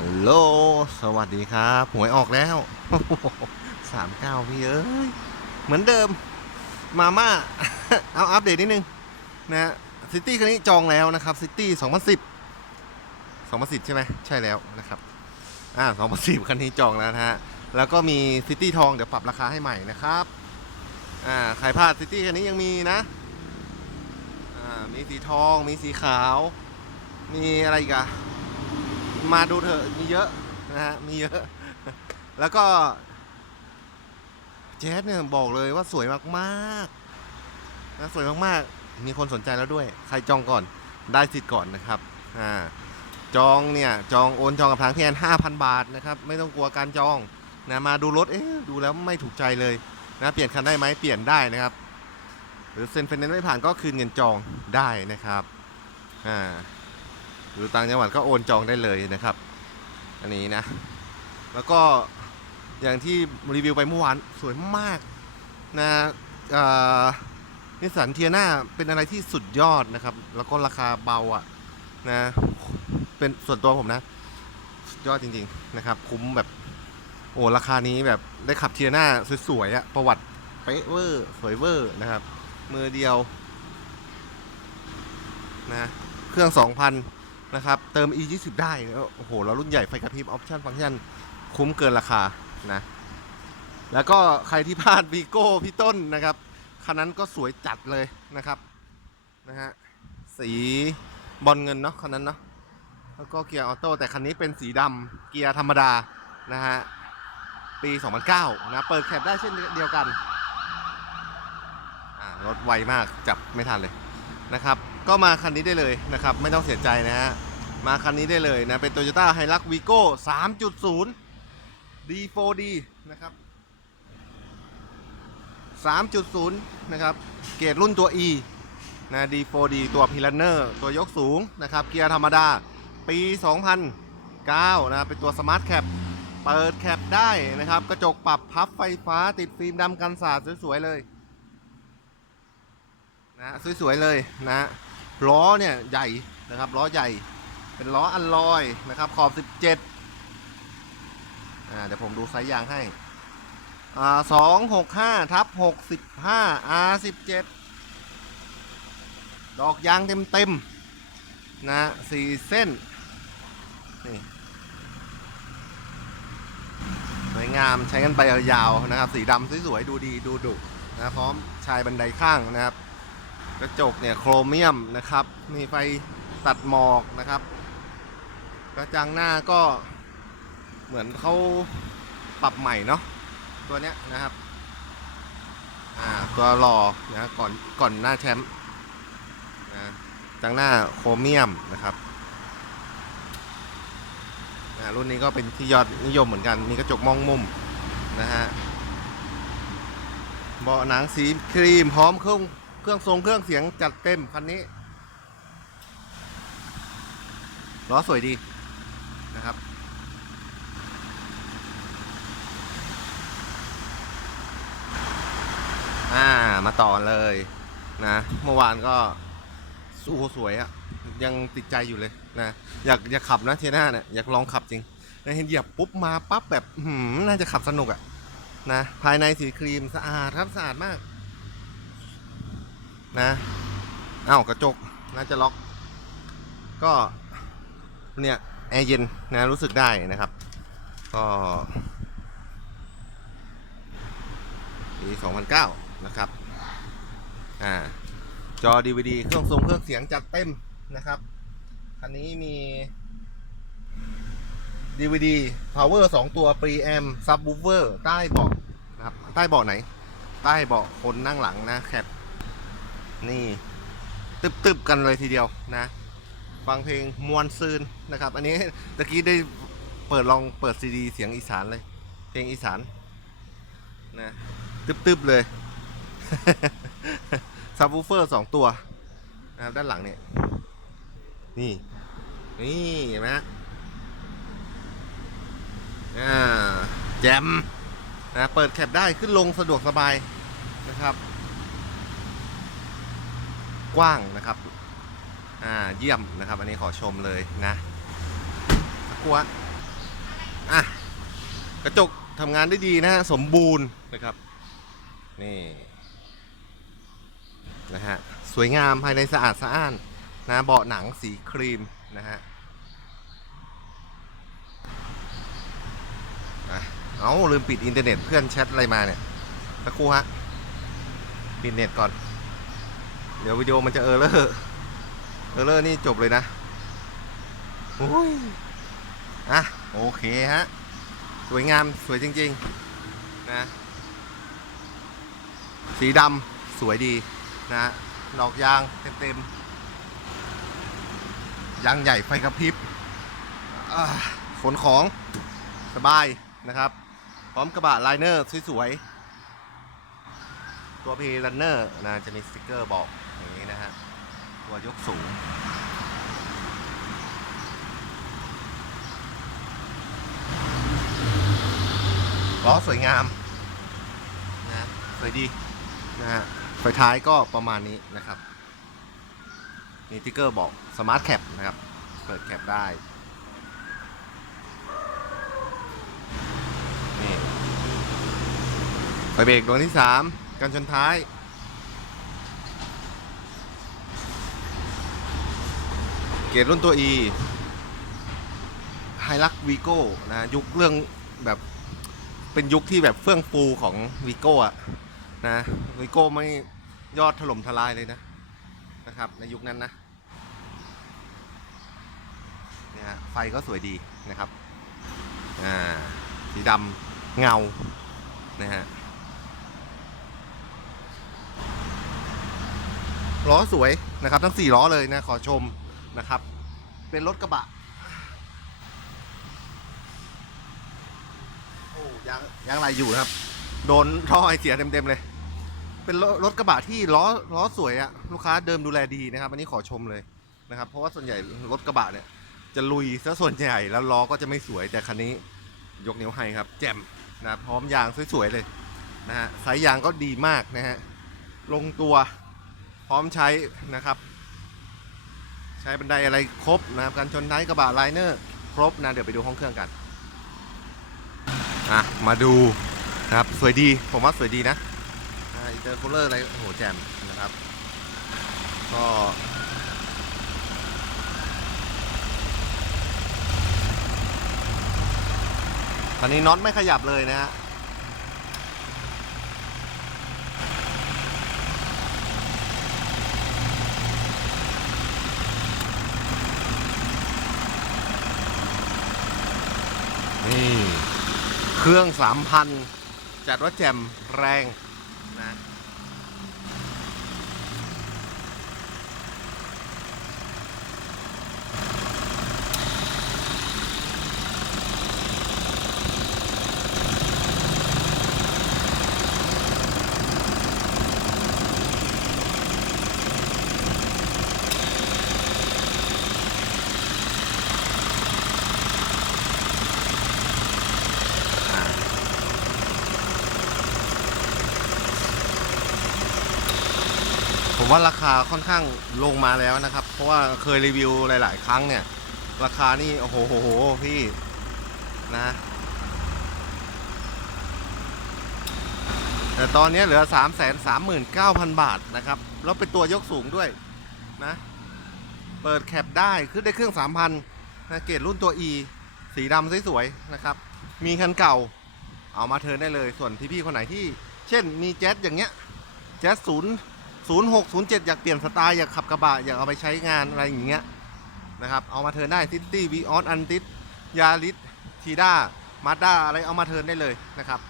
ฮัลโหล สวัสดีครับ หวยออกแล้วสามเก้าพี่เอ้ย เหมือนเดิม มาม่า เอาอัปเดตนิดนึง นะซิตี้คันนี้จองแล้วนะครับซิตี้2010 2010ใช่ไหมใช่แล้วนะครับ อ่า2010คันนี้จองแล้วนะฮะ แล้วก็มีซิตี้ทองเดี๋ยวปรับราคาให้ใหม่นะครับ อ่าใครพลาดซิตี้คันนี้ยังมีนะ อ่า มีสีทอง มีสีขาว มีอะไรอีกอะ มาดูเถอะมีเยอะนะฮะมีเยอะ แล้วก็แจ๊สเนี่ยบอกเลยว่าสวยมากๆนะสวยมากๆ มีคนสนใจแล้วด้วย ใครจองก่อนได้สิทธิ์ก่อนนะครับอ่าจองเนี่ยจองโอนจองกับทางพี่แอนห้าพันบาทนะครับไม่ต้องกลัวการจองนะมาดูรถเอ๊ะดูแล้วไม่ถูกใจเลยนะเปลี่ยนคันได้ไหมเปลี่ยนได้นะครับ หรือเซ็นไฟแนนไม่ผ่านก็คืนเงินจองได้นะครับอ่า หรือต่างจังหวัดก็โอนจองได้เลยนะครับ อันนี้นะ แล้วก็อย่างที่รีวิวไปเมื่อวานสวยมากนะนิสสันเทียนาเป็นอะไรที่สุดยอดนะครับ แล้วก็ราคาเบาอะนะเป็นส่วนตัวผมนะ สุดยอดจริง ๆนะครับ คุ้มแบบโอ้ราคานี้แบบได้ขับเทียนาสวยๆอะประวัติเป๊ะเวอร์สวยเวอร์นะครับมือเดียวนะเครื่อง2,000น นะครับ เติม e 2 0ได้ โอ้โหแล้วรุ่นใหญ่ไฟกระพริบออปชั่นฟังก์ชันคุ้มเกินราคา นะ แล้วก็ใครที่พลาดวีโก้พี่ต้นนะครับ คันนั้นก็สวยจัดเลยนะครับ นะฮะ สีบอลเงินเนาะ คันนั้นเนาะ แล้วก็เกียร์ออโต้ แต่คันนี้เป็นสีดำเกียร์ธรรมดา นะฮะ ปี 2009 นะ เปิดแคปได้เช่นเดียวกันรถไวมากจับไม่ทันเลยนะครับ ก็มาคันนี้ได้เลยนะครับ ไม่ต้องเสียใจนะฮะ มาคันนี้ได้เลยนะ เป็น Toyota Hilux Vigo 3.0 D4D นะครับ 3.0 นะครับ เกรดรุ่นตัว E นะ D4D ตัว p i l a n e r ตัวยกสูงนะครับ เกียร์ธรรมดา ปี 2009 นะ เป็นตัว Smart Cap เปิดแคปได้นะครับ กระจกปรับพับไฟฟ้าติดฟิล์มดำกันสาดสวยๆเลยนะสวยๆเลยนะ ล้อเนี่ยใหญ่นะครับล้อใหญ่เป็นล้ออัลลอยนะครับขอบ 17อ่าเดี๋ยวผมดูไซส์ยางให้อ่า265ทับ65 R 17 ดอกยางเต็มๆนะสี่เส้นนี่สวยงามใช้กันไปยาวๆนะครับ สีดำสวยๆดูดีดูดุนะพร้อมชายบันไดข้างนะครับ กระจกเนี่ยโครเมียมนะครับ มีไฟตัดหมอกนะครับ กระจังหน้าก็เหมือนเขาปรับใหม่เนาะตัวเนี้ยนะครับอ่าตัวหล่อนะก่อนก่อนหน้าแชมป์นะจังหน้าโครเมียมนะครับนะรุ่นนี้ก็เป็นที่ยอดนิยมเหมือนกัน มีกระจกมองมุมนะฮะเบาะหนังสีครีมพร้อมเครื่อง เครื่องทรงเครื่องเสียงจัดเต็มคันนี้ล้อสวยดีนะครับ อ่ามาต่อเลยนะ เมื่อวานก็สู้สวยอะยังติดใจอยู่เลยนะ อยากอยากขับนะเทน่าเนี่ยอยากลองขับจริงนะเห็นเหยียบปุ๊บมาปั๊บแบบหืมน่าจะขับสนุกอะนะ ภายในสีครีมสะอาดครับสะอาดมาก นะอ้าวกระจกน่าจะล็อก ก็เนี่ยแอร์เย็นนะรู้สึกได้นะครับ ก็ปี2009 นะครับ อ่า จอ DVD เครื่องทรงเครื่องเสียงจัดเต็มนะครับ คันนี้มี DVD power 2 ตัว preamp subwoofer ใต้เบาะนะครับ ใต้เบาะไหน ใต้เบาะคนนั่งหลังนะแคป นี่ตึบๆกันเลยทีเดียวนะ ฟังเพลงมวนซืนนะครับ อันนี้ตะกี้ได้เปิดลองเปิดซีดีเสียงอีสานเลย เพลงอีสานนะตึบๆเลยซับวูเฟอร์สองตัวนะครับด้านหลังเนี่ยนี่ นี่เห็นไหมฮะอ่าแจมนะเปิดแคปได้ขึ้นลงสะดวกสบายนะครับ กว้างนะครับอ่าเยี่ยมนะครับอันนี้ขอชมเลยนะสักครู่ฮะอะกระจกทำงานได้ดีนะฮะสมบูรณ์นะครับนี่นะฮะสวยงามภายในสะอาดสะอ้านนะเบาะหนังสีครีมนะฮะอะเอาลืมปิดอินเทอร์เน็ตเพื่อนแชทอะไรมาเนี่ยสักครู่ฮะปิดเน็ตก่อน เดี๋ยววิดีโอมันจะเออร์เลอร์เออร์เลอร์นี่จบเลยนะโอ้ยอะโอเคฮะ สวยงามสวยจริงๆนะสีดำสวยดีนะดอกยางเต็มๆยางใหญ่ไฟกระพริบอ่าขนของสบายนะครับ พร้อมกระบะไลเนอร์สวยๆ ตัวพีรันเนอร์นะจะมีสติกเกอร์บอกอย่างนี้นะฮะ ตัวยกสูง ล้อสวยงามนะสวยดีนะฮะไฟท้ายก็ประมาณนี้นะครับมีติ๊กเกอร์บอกสมาร์ทแคปนะครับ เปิดแคปได้ นี่ไฟเบรกดวงที่3 กันชนท้าย เกรดรุ่นตัว E ไฮลักวีโก้นะยุคเรื่องแบบเป็นยุคที่แบบเฟื่องฟูของวีโก้อะนะวีโก้ไม่ยอดถล่มทลายเลยนะนะครับ ในยุคนั้นนะเนี่ยไฟก็สวยดีนะครับ อ่า สีดำเงานะฮะ ล้อสวยนะครับ ทั้ง 4 ล้อเลยนะขอชมนะครับ เป็นรถกระบะ โอ้ยังยังอะไรอยู่นะครับ โดนท่อไอเสียเต็มๆเลย เป็นรถรถกระบะที่ล้อล้อสวยอะลูกค้าเดิมดูแลดีนะครับ อันนี้ขอชมเลยนะครับ เพราะว่าส่วนใหญ่รถกระบะเนี่ย จะลุยซะส่วนใหญ่แล้วล้อก็จะไม่สวยแต่คันนี้ยกนิ้วให้ครับ แจ่มนะพร้อมยางสวยๆเลยนะฮะสายยางก็ดีมากนะฮะลงตัว พร้อมใช้นะครับ ใช้บันไดอะไรครบนะครับการชนท้ายกระบะไลเนอร์ครบนะเดี๋ยวไปดูห้องเครื่องกันอะมาดูนะครับสวยดีผมว่าสวยดีนะอินเตอร์คูลเลอร์อะไรโอ้โหแจ่มนะครับ ก็คันนี้น็อตไม่ขยับเลยนะฮะ นี่เครื่องสามพันจัดว่าแจ่มแรงนะ ผมว่าราคาค่อนข้างลงมาแล้วนะครับ เพราะว่าเคยรีวิวหลาย ๆ ครั้งเนี่ย ราคานี่โอ้โหโหโหพี่นะ แต่ตอนนี้เหลือ 3 3 9 0 0 0 บาทนะครับ แล้วเป็นตัวยกสูงด้วยนะ เปิดแคปได้ขึ้นได้เครื่อง 3,000นะเกรดรุ่นตัว E สีดำสวยๆนะครับ มีคันเก่าเอามาเทินได้เลย ส่วนพี่ๆคนไหนที่ เช่นมีแจ๊สอย่างเงี้ยแจ๊สศูนย์ 0607 อยากเปลี่ยนสไตล์อยากขับกระบะ อยากเอาไปใช้งานอะไรอย่างเงี้ยนะครับ เอามาเทินได้ซิตี้วีออสอันติสยาริสทีด้ามาด้าอะไรเอามาเทินได้เลยนะครับ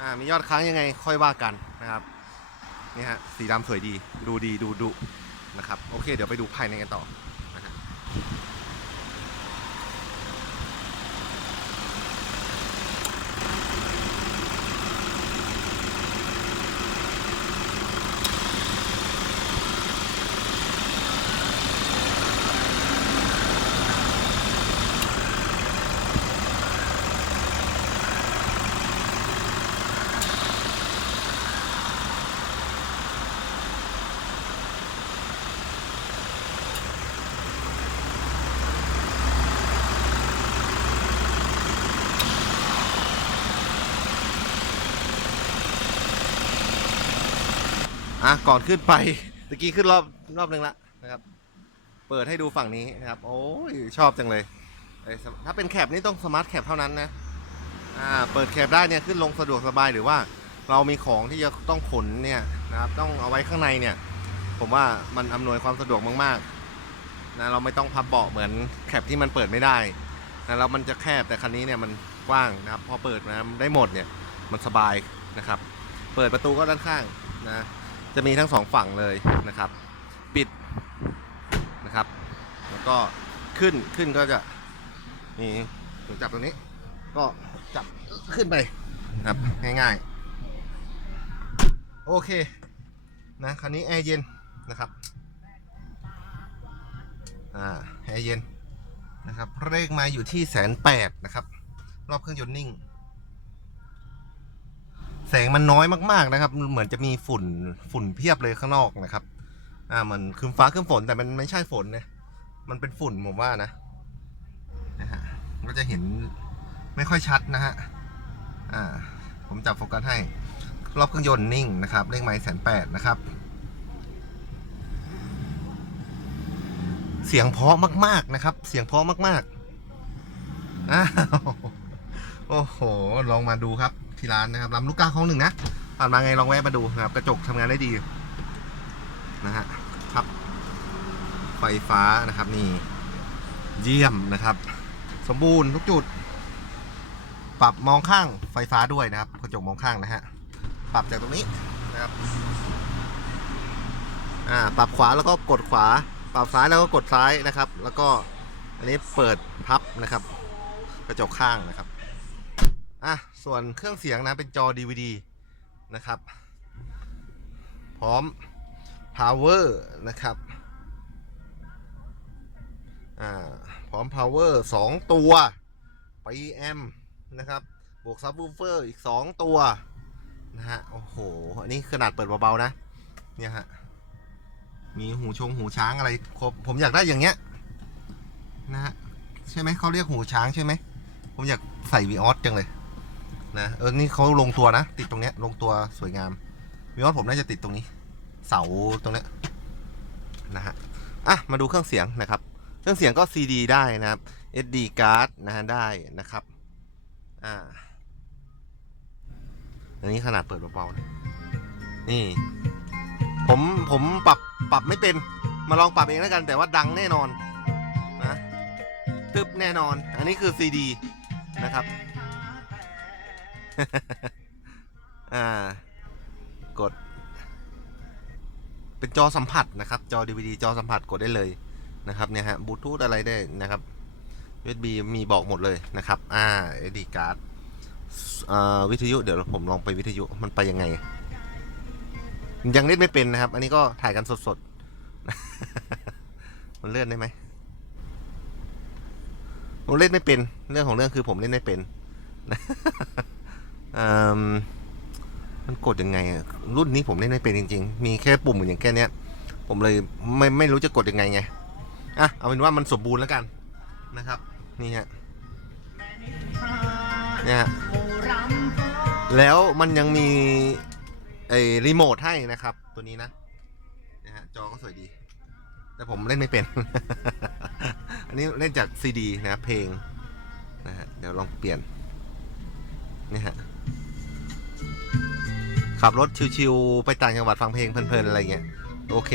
อ่ามียอดค้างยังไงค่อยว่ากันนะครับนี่ฮะสีดำสวยดีดูดีดูดุนะครับ โอเค เดี๋ยวไปดูภายในกันต่อนะฮะ อะก่อนขึ้นไปตะกี้ขึ้นรอบรอบหนึ่งละนะครับ เปิดให้ดูฝั่งนี้นะครับ โอ้ยชอบจังเลยไอ้สถ้าเป็นแคปนี่ต้องสมาร์ทแคปเท่านั้นนะอ่าเปิดแคปได้เนี่ยขึ้นลงสะดวกสบายหรือว่าเรามีของที่จะต้องขนเนี่ยนะครับต้องเอาไว้ข้างในเนี่ย ผมว่ามันอำนวยความสะดวกมากๆนะเราไม่ต้องพับเบาะเหมือนแคปที่มันเปิดไม่ได้นะแล้วมันจะแคบแต่คันนี้เนี่ยมันกว้างนะครับพอเปิดมาได้หมดเนี่ยมันสบายนะครับ เปิดประตูก็ด้านข้างนะ จะมีทั้งสองฝั่งเลยนะครับ ปิดนะครับ แล้วก็ขึ้นขึ้นก็จะนี่ผมจับตรงนี้ ก็จับขึ้นไปครับง่ายๆ โอเคนะคันนี้แอร์เย็นนะครับอ่าแอร์เย็นนะครับเลขมาอยู่ที่แสนแปดนะครับ รอบเครื่องยนต์นิ่ง แสงมันน้อยมากๆนะครับ เหมือนจะมีฝุ่นฝุ่นเพียบเลยข้างนอกนะครับ อ่ามันคืมฟ้าคืมฝนแต่มันไม่ใช่ฝนนะมันเป็นฝุ่นผมว่านะนะฮะก็จะเห็นไม่ค่อยชัดนะฮะอ่า ผมจับโฟกัสให้ รอบเครื่องยนต์นิ่งนะครับ เลขไม้แสนแปดนะครับ เสียงเพาะมาก ๆนะครับ เสียงเพาะมากๆอ้าวโอ้โห ลองมาดูครับ ที่ร้านนะครับลำลูกกาของหนึ่งนะผ่านมาไงลองแวะมาดูนะครับกระจกทำงานได้ดีนะฮะครับไฟฟ้านะครับนี่เยี่ยมนะครับ สมบูรณ์ทุกจุด ปรับมองข้างไฟฟ้าด้วยนะครับกระจกมองข้างนะฮะปรับจากตรงนี้นะครับอ่าปรับขวาแล้วก็กดขวา ปรับซ้ายแล้วก็กดซ้ายนะครับ แล้วก็อันนี้เปิดพับนะครับ กระจกข้างนะครับ อะ ส่วนเครื่องเสียงนะเป็นจอ DVD นะครับ พร้อม power นะครับ อ่า พร้อม power 2 ตัว PM นะครับ บวกซับวูเฟอร์อีก 2 ตัว นะฮะ โอ้โห อันนี้ขนาดเปิดเบาๆนะ เนี่ยฮะ มีหูชงหูช้างอะไรครบ ผมอยากได้อย่างเงี้ย นะฮะ ใช่ไหม เขาเรียกหูช้างใช่ไหม ผมอยากใส่วีออสจังเลย นะเออนี่เขาลงตัวนะ ติดตรงเนี้ยลงตัวสวยงามวีออสผมน่าจะติดตรงนี้ เสาตรงเนี้ยนะฮะอะมาดูเครื่องเสียงนะครับ เครื่องเสียงก็ CD ได้นะครับ SD card นะฮะได้นะครับอ่าอันนี้ขนาดเปิดเบาๆนะนี่ ผมผมปรับปรับไม่เป็นมาลองปรับเองแล้วกันแต่ว่าดังแน่นอนนะตึบแน่นอน อันนี้คือ CD นะครับ อ่ากด เป็นจอสัมผัสนะครับ จอ DVD จอสัมผัสกดได้เลยนะครับเนี่ยฮะบลูทูธอะไรได้นะครับ USB มีบอกหมดเลยนะครับ อ่า SD card อ่าวิทยุเดี๋ยวผมลองไปวิทยุมันไปยังไง ยังเล่นไม่เป็นนะครับ อันนี้ก็ถ่ายกันสดๆ มันเลื่อนได้ไหมผมเล่นไม่เป็น เรื่องของเรื่องคือผมเล่นไม่เป็น มมันกดยังไงรุ่นนี้ผมเล่นไม่เป็นจริง ๆ มีแค่ปุ่มอย่างแค่เนี้ยผมเลยไม่ไม่รู้จะกดยังไงไงอะเอาเป็นว่ามันสมบูรณ์แล้วกันนะครับ นี่ฮะเนี่ยฮะแล้วมันยังมีไอ้รีโมทให้นะครับ ตัวนี้นะนะฮะจอก็สวยดี แต่ผมเล่นไม่เป็น อันนี้เล่นจากซีดีนะเพลงนะฮะเดี๋ยวลองเปลี่ยนนี่ฮะ ขับรถชิวๆไปต่างจังหวัดฟังเพลงเพลินๆอะไรเงี้ยโอเค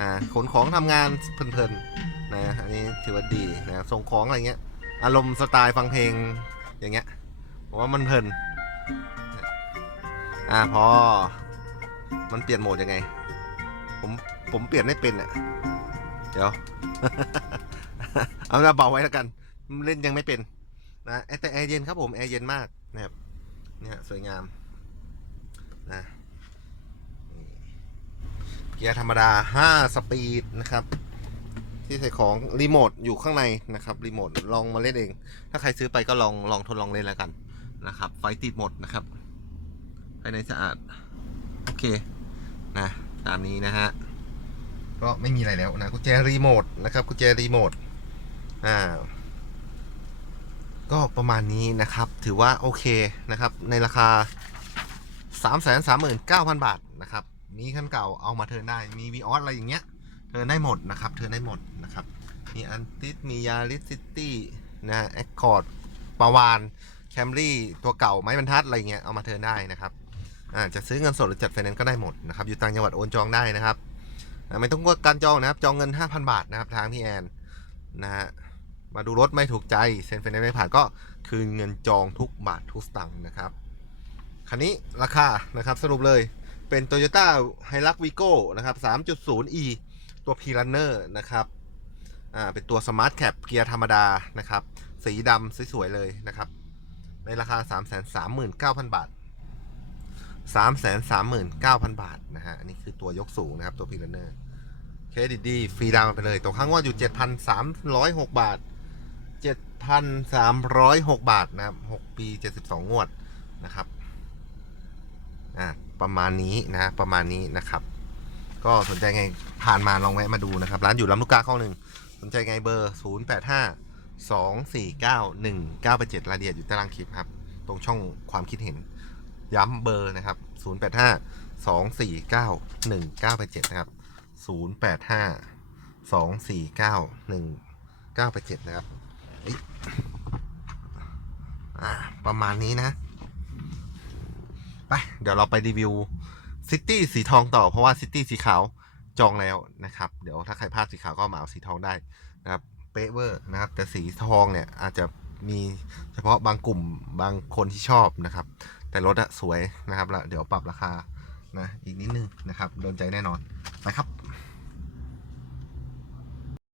นะขนของทำงานเพลินๆนะอันนี้ถือว่าดีนะส่งของอะไรเงี้ยอารมณ์สไตล์ฟังเพลงอย่างเงี้ยผมว่ามันเพลินอ่าพอมันเปลี่ยนโหมดยังไง ผมผมเปลี่ยนไม่เป็นอะเดี๋ยวเอาละเบาไว้แล้วกันเล่นยังไม่เป็นนะแต่แอร์เย็นครับผมแอร์เย็นมากนะครับเนี่ยสวยงาม นะเกียร์ธรรมดา 5 สปีดนะครับ ที่ใส่ของรีโมทอยู่ข้างในนะครับรีโมทลองมาเล่นเอง ถ้าใครซื้อไปก็ลองลองทดลองเล่นแล้วกันนะครับ ไฟติดหมดนะครับภายในสะอาด โอเคนะตามนี้นะฮะก็ไม่มีอะไรแล้วนะกุญแจรีโมทนะครับกุญแจรีโมทอ่าก็ประมาณนี้นะครับ ถือว่าโอเคนะครับ ในราคา 3 3 9 0 0 0บาทนะครับมีคันเก่าเอามาเทิร์นได้มีวีออสอะไรอย่างเงี้ยเทิร์นได้หมดนะครับเทิร์นได้หมดนะครับมีอันติสมียาริสซิตี้นะแอคคอร์ดปาวานแคมรี่ตัวเก่าไม้บรรทัดอะไรเงี้ยเอามาเทิร์นได้นะครับอ่าจะซื้อเงินสดหรือจัดไฟแนนซ์ก็ได้หมดนะครับอยู่ต่างจังหวัดโอนจองได้นะครับไม่ต้องกลัวการจองนะครับจองเงิน 5,000 บาทนะครับทางพี่แอนนะฮะมาดูรถไม่ถูกใจเซ็นไฟแนนซ์ไม่ผ่านก็คืนเงินจองทุกบาททุกสตังค์นะครับ คันนี้ราคานะครับสรุปเลยเป็น Toyota h i l u x Vigo นะครับ 3.0e ตัว p r u n n e r นะครับอ่าเป็นตัว Smart Cap เกียร์ธรรมดานะครับ สีดำสวยๆเลยนะครับ ในราคา 339,000 บาท 339,000 บาทนะฮะอันนี้คือตัวยกสูงนะครับตัว p r u n n e r เครดิตดีฟรีดาวน์ไปเลยตัวข้างว่าอยู่ 7,306 บาท 7,306 บาทนะครับ 6 ปี 72 งวดนะครับ อ่าประมาณนี้นะประมาณนี้นะครับ ก็สนใจไงผ่านมาลองแวะมาดูนะครับ ร้านอยู่ลำลูกกาข้อหนึ่งสนใจไงเบอร์ 0 8 5 2 4 9 1 9 8 7รายละเอียดอยู่ใต้ล่างคลิปครับ ตรงช่องความคิดเห็น ย้ำเบอร์นะครับ 0 8 5 2 4 9 1 9 8 7 นะครับ 0 8 5 2 4 9 1 9 8 7 นะครับอ้ยอ่าประมาณนี้นะ ไปเดี๋ยวเราไปรีวิวซิตี้สีทองต่อเพราะว่าซิตี้สีขาวจองแล้วนะครับ เดี๋ยวถ้าใครพลาดสีขาวก็มาเอาสีทองได้นะครับเป๊ะเวอร์นะครับ แต่สีทองเนี่ยอาจจะมีเฉพาะบางกลุ่มบางคนที่ชอบนะครับ แต่รถอะสวยนะครับแล้วเดี๋ยวปรับราคานะอีกนิดนึงนะครับโดนใจแน่นอนไปครับ